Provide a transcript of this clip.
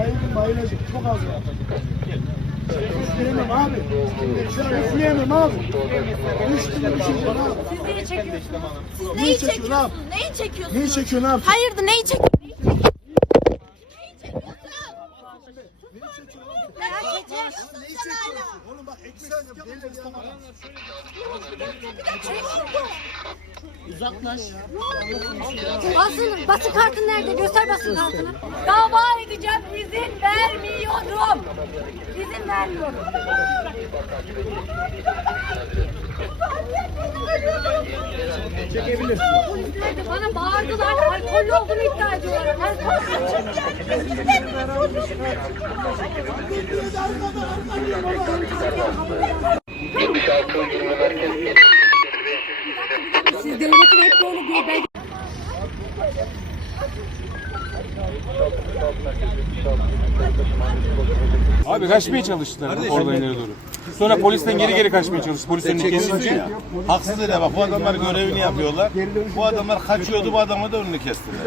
Bayıldım bayılacak. Çok az var. Üfleyemem abi. Şu an üfleyemem abi. Düştüm düşeceğim abi. Siz neyi çekiyorsunuz? Siz Neyi neyi çekiyorsun çekiyorsunuz? Neyi çekiyorsunuz? Neyi çekiyorsun abi? Hayırdır neyi çekiyorsun? Neyi çekiyorsun? Merak etme. Oğlum bak ekmek gelir sana. Basın, basın kartın nerede? Göster basın kartını. Dava edeceğim. İzin vermiyorum. İzin vermiyorum. Çekebilirsin. Bana bağırdılar. Alkollü olduğunu iddia ediyorlar. Siz devletin hep böyle bir belge Abi kaçmaya çalıştılar oradan ileri doğru. Sonra polisten geri geri kaçmaya çalıştı. Polis önünü kesince. Haksız yere bak bu adamlar görevini yapıyorlar. Bu adamlar kaçıyordu bu adamı da önünü kestiler.